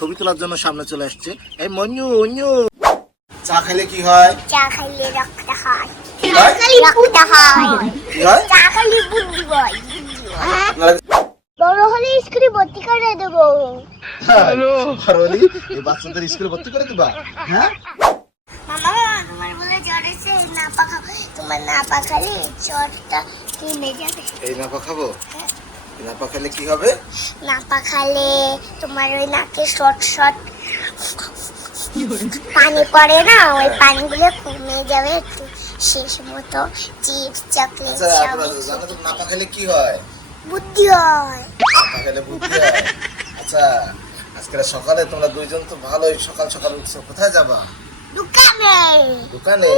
ছবি তোলার জন্য সামনে চলে আসছে। এই মঞ্জু মঞ্জু, চা খাইলে কি হয়? চা খাইলে রক্ত হয়। কি হয়? রক্ত হয়। কি হয়? চা খাইলে বুদ্ধি হয়। বড় হলে স্কুলে ভর্তি করে দেবো। এই বাচ্চাদের স্কুলে ভর্তি করে দিবা? হ্যাঁ মামা, তোমার বলে জ্বর এসে না পাখাও, তোমার না পাখালে জ্বরটা কমে যাবে। এই নাপা খাবো? নাপা খেলে কি হবে? না পাখালে তোমার ওই নাকে শর্ট শর্ট পানি পড়ে না, ওই পানিগুলো কমে যাবে একটু। শেষ মতো চিপস চকলেট আচ্ছা, সব আপনারা জানেন তো নাপা খেলে কি হয়? বুদ্ধি হয়। নাপা খেলে বুদ্ধি হয়। আচ্ছা, আজকে সকালে তোমরা দুইজন তো ভালোই সকাল সকাল উঠছো, কোথায় যাবা? দোকানে। দোকানে?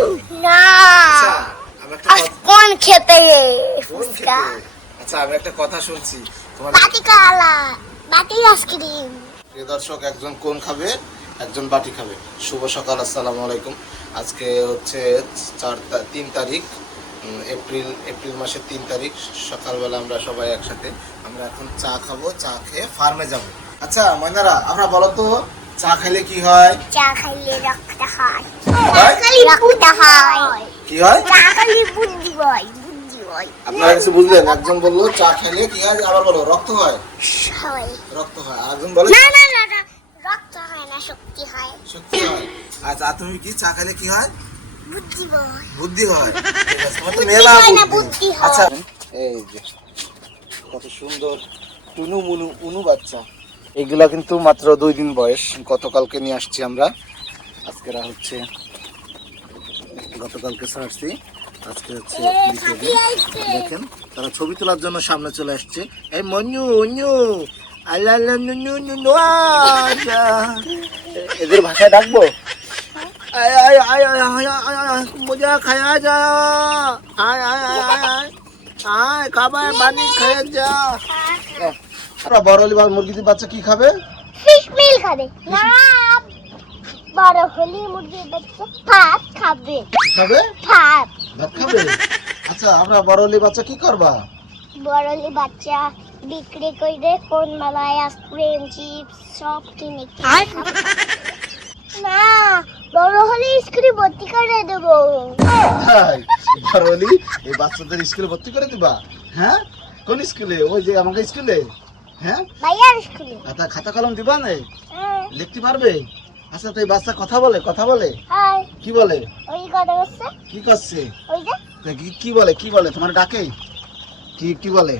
না, আচ্ছা, আমি একটা কোন খেতে কোন ফুচকা খেতে? আচ্ছা, আমি একটা কথা শুনছি তোমার। বাটি কালা, বাটি আইসক্রিম। প্রিয় দর্শক, একজন কোন খাবে, একজন বাটি খাবে। শুভ সকাল, আসসালামু আলাইকুম। আজকে হচ্ছে 3 তারিখ এপ্রিল মাসের 3 তারিখ সকালবেলা আমরা সবাই একসাথে আমরা এখন চা খাবো। চা খেয়ে ফার্মে যাব। আচ্ছা ময়নারা, আমরা বলো তো চা খাইলে কি হয়? চা খাইলে রক্ত হয়। হয়? রক্ত হয়। কি হয়? চা খাইলে বুদ্ধি হয়। বুদ্ধি হয়। আপনারা কিছু বুঝলেন? একজন বললো চা খাইলে কি হয়, আবার বলো রক্ত হয়। হয়। রক্ত হয়। আর একজন বলে না না না না, রক্ত হয় না, শক্তি হয়। শক্তি হয়। আচ্ছা, আর তুমি কি চা খাইলে কি হয়? বুদ্ধি হয়। বুদ্ধি হয়। ঠিক আছে, তোমার তো বুদ্ধি মেলা হয় না, বুদ্ধি। বুদ্ধি হয়। আচ্ছা, এই যে কত সুন্দর টুনু মুনু উনু বাচ্চা। এগুলা কিন্তু মাত্র 2 দিন বয়স। গতকালকে নিয়ে আসছি আমরা। আজকেরা হচ্ছে গতকালকে ছাড়ছি, আজকে হচ্ছে দ্বিতীয় দিন। দেখেন, তারা ছবি তোলার জন্য সামনে চলে আসছে। এই মঞ্জু মঞ্জু, আল্লাহ আল্লাহ নুনু নুনু আজা। এদের ভাষায় ডাকবো? আয় আয় আয় আয় আয় আয় আয় মজা খায়া যা। আয় আয় আয় আয় আয় আয় খাবার পানি খেয়ে যা। বড়লি মুরগির বাচ্চা কি খাবে? ফিশ মিল খাবে না, বড় হলে মুরগির বাচ্চা ভাত খাবে। খাবে? ভাত। ভাত খাবে? আচ্ছা, আমরা বড়লি বাচ্চা কি করবা? বড়লি বাচ্চা বিক্রি করে কোন মালাই আইসক্রিম চিপস সব কিনে খাবে। না, বড় হলে স্কুলে ভর্তি করে দেবো। হাই, বড়লি এই বাচ্চাদের স্কুলে ভর্তি করে দিবা? হ্যাঁ, কোন স্কুলে? ওই যে আমাকে স্কুলে? হ্যাঁ, ভাইয়ার স্কুলে। আচ্ছা, খাতা কলম দিবা না? হ্যাঁ। লিখতে পারবে? আচ্ছা, তো এই বাচ্চা কথা বলে? কথা বলে? হাই, কি বলে? ওই কথা বলছে। কি করছে? ওই যে তা কি বলে? কি বলে? তোমার ডাকে কি কি বলে?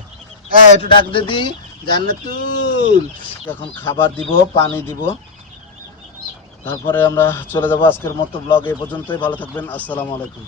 একটু ডাক দে দি জান্নাতুল। এখন খাবার দিব, পানি দিব, তারপরে আমরা চলে যাব। আজকের মতো ব্লগ এই পর্যন্তই। ভালো থাকবেন। আসসালামু আলাইকুম।